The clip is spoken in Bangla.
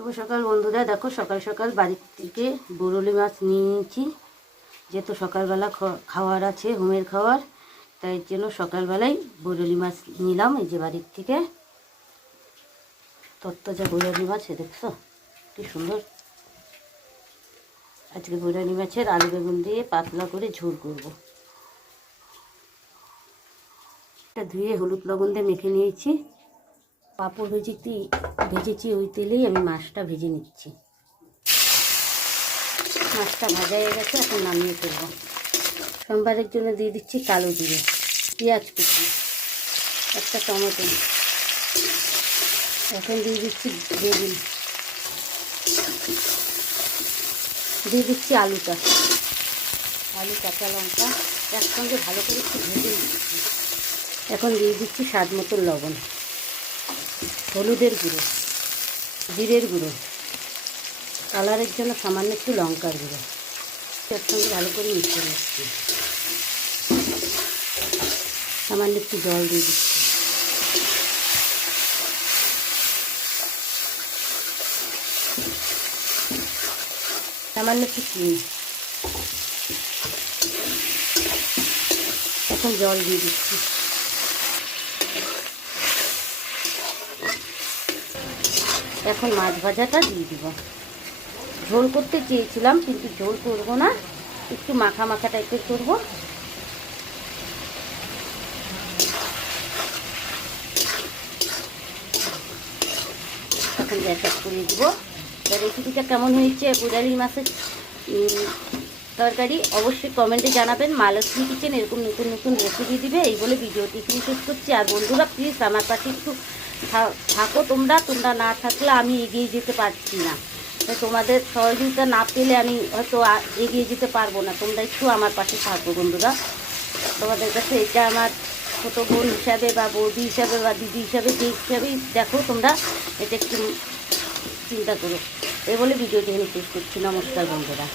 শুভ সকাল বন্ধুরা। দেখো সকাল সকাল বাড়ি থেকে বরলি মাছ নিয়ে নিয়েছি, যেহেতু সকালবেলা খাওয়ার আছে, হোমের খাওয়ার, তাই জন্য সকালবেলায় বরলি মাছ নিলাম। এই যে বাড়ির থেকে তত্তাজা বরলি মাছ, দেখছো কি সুন্দর। আজকে বরলি মাছের আলু বেগুন দিয়ে পাতলা করে ঝোল করব। এটা ধুয়ে হলুদ লবণ দিয়ে মেখে নিয়েছি। পাঁপড় ভেজেছি ওই তেলেই আমি মাছটা ভেজে নিচ্ছি। মাছটা ভাজা হয়ে গেছে, এখন নামিয়ে ফেলবো। সোমবারের জন্য দিয়ে দিচ্ছি কালো জিরে, পেঁয়াজ কুচি, একটা টমেটো, এখন দিয়ে দিচ্ছি বেগুন, দিয়ে দিচ্ছি আলু কাঁচা লঙ্কা একসঙ্গে ভালো করে একটু ভেজে নিচ্ছি। এখন দিয়ে দিচ্ছি স্বাদ মতো লবণ, হলুদের গুঁড়ো, জিরের গুঁড়ো, কালারের জন্য সামান্য একটু লঙ্কার গুঁড়ো, একসঙ্গে ভালো করে মিশিয়ে নিচ্ছি। সামান্য একটু জল দিয়ে দিচ্ছি। সামান্য একটু চিনি, এখন জল দিয়ে দিচ্ছি। এখন মাছ ভাজাটা দিয়ে দিব। ঝোল করতে চেয়েছিলাম, কিন্তু ঝোল করবো না, একটু মাখা মাখা টাইপের করবো। এখন গ্যাস অফ করে দিব। রেসিপিটা কেমন হয়েছে বরলি মাছের তরকারি অবশ্যই কমেন্টে জানাবেন। মা লক্ষ্মী কিচেন এরকম নতুন নতুন রেসিপি দিবে, এই বলে ভিডিওটি এখানে শেষ করছি। আর বন্ধুরা প্লিজ আমার পাশে একটু থাকো, তোমরা না থাকলে আমি এগিয়ে যেতে পারছি না। তাই তোমাদের সহযোগিতা না পেলে আমি হয়তো এগিয়ে যেতে পারবো না। তোমরা একটু আমার পাশে থাকো বন্ধুরা। তোমাদের কাছে এটা আমার ছোটো বোন হিসাবে বা বৌদি হিসাবে বা দিদি হিসাবে, যে হিসাবেই দেখো তোমরা, এটা একটু চিন্তা করো। এই বলে ভিডিওটি এখানে শেষ করছি। নমস্কার বন্ধুরা।